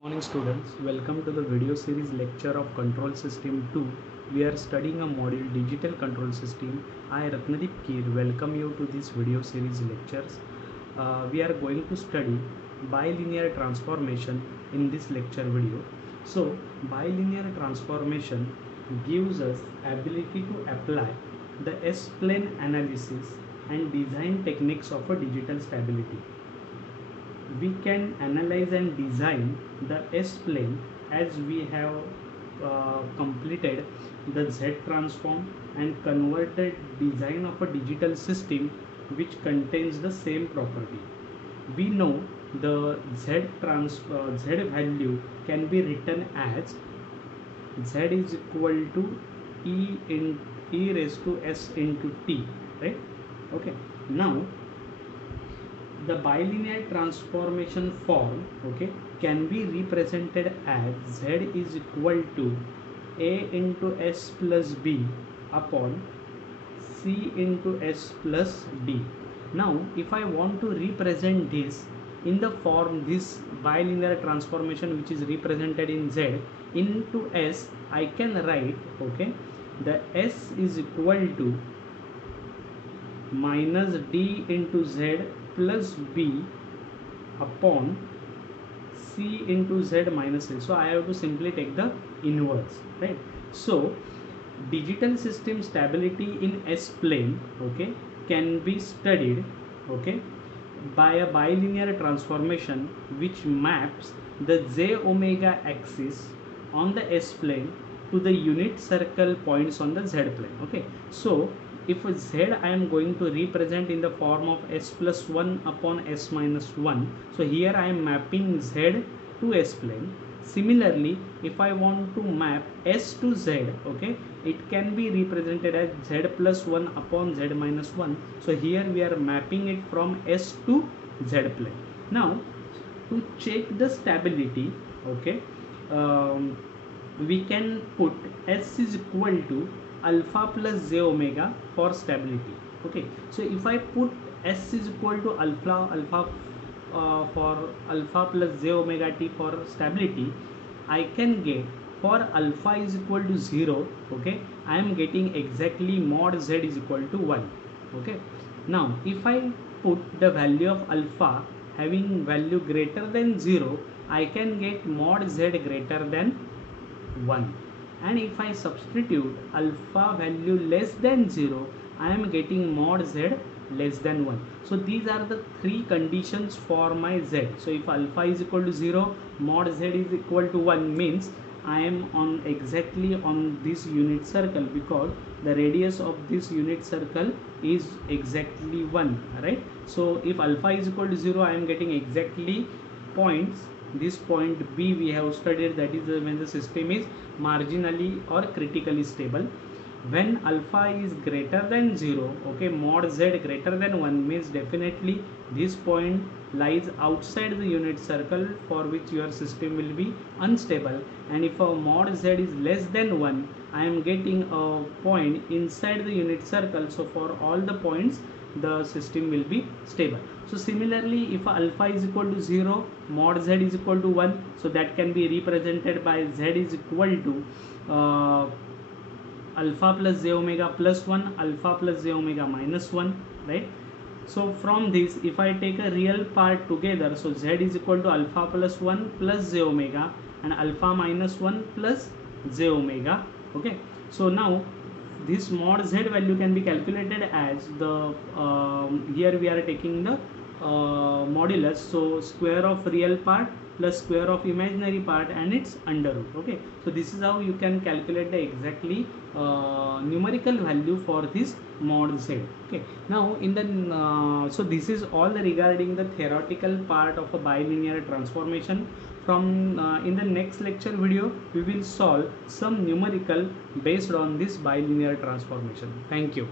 Morning students, welcome to the video series lecture of Control System 2. We are studying a module Digital Control System. I Ratnadeep Keer welcome you to this video series lectures. We are going to study bilinear transformation in this lecture video. So bilinear transformation gives us ability to apply the S-plane analysis and design techniques of a digital stability. We can analyze and design the S-plane as we have completed the Z transform and converted design of a digital system which contains the same property. We know the Z value can be written as Z is equal to E raised to S into T, right? Okay. Now the bilinear transformation form, okay, can be represented as Z is equal to A into S plus B upon C into S plus D. Now if I want to represent this in the form, this bilinear transformation which is represented in Z into S, I can write, okay, the S is equal to minus D into Z plus B upon C into Z minus A. So I have to simply take the inverse, right? So digital system stability in S plane, okay, can be studied, okay, by a bilinear transformation which maps the J omega axis on the S plane to the unit circle points on the Z plane. Okay, so if Z I am going to represent in the form of S plus 1 upon S minus 1, so here I am mapping Z to S plane. Similarly, if I want to map S to Z, okay, it can be represented as Z plus 1 upon Z minus 1. So here we are mapping it from S to Z plane. Now to check the stability, okay, we can put S is equal to alpha plus j omega for stability. Okay, so if I put S is equal to alpha for alpha plus j omega t for stability, I can get for alpha is equal to 0, okay, I am getting exactly mod z is equal to 1. Okay, now if I put the value of alpha having value greater than 0, I can get mod z greater than 1, and if I substitute alpha value less than 0, I am getting mod z less than 1. So these are the three conditions for my z. So if alpha is equal to 0, mod z is equal to 1 means I am on exactly on this unit circle, because the radius of this unit circle is exactly 1, right? So if alpha is equal to 0, I am getting exactly points. This point B we have studied, that is when the system is marginally or critically stable. When alpha is greater than 0, okay, mod z greater than 1 means definitely this point lies outside the unit circle, for which your system will be unstable. And if a mod z is less than 1, I am getting a point inside the unit circle. So for all the points the system will be stable. So similarly, if alpha is equal to 0, mod z is equal to 1, so that can be represented by z is equal to alpha plus j omega plus 1, alpha plus j omega minus 1, right? So from this, if I take a real part together, so z is equal to alpha plus 1 plus j omega and alpha minus 1 plus j omega. Okay, so now this mod z value can be calculated as the here we are taking the modulus, so square of real part plus square of imaginary part and its under root. Okay, so this is how you can calculate the exactly numerical value for this mod z. Okay, now in the so this is all regarding the theoretical part of a bilinear transformation. From in the next lecture video, we will solve some numerical based on this bilinear transformation. Thank you.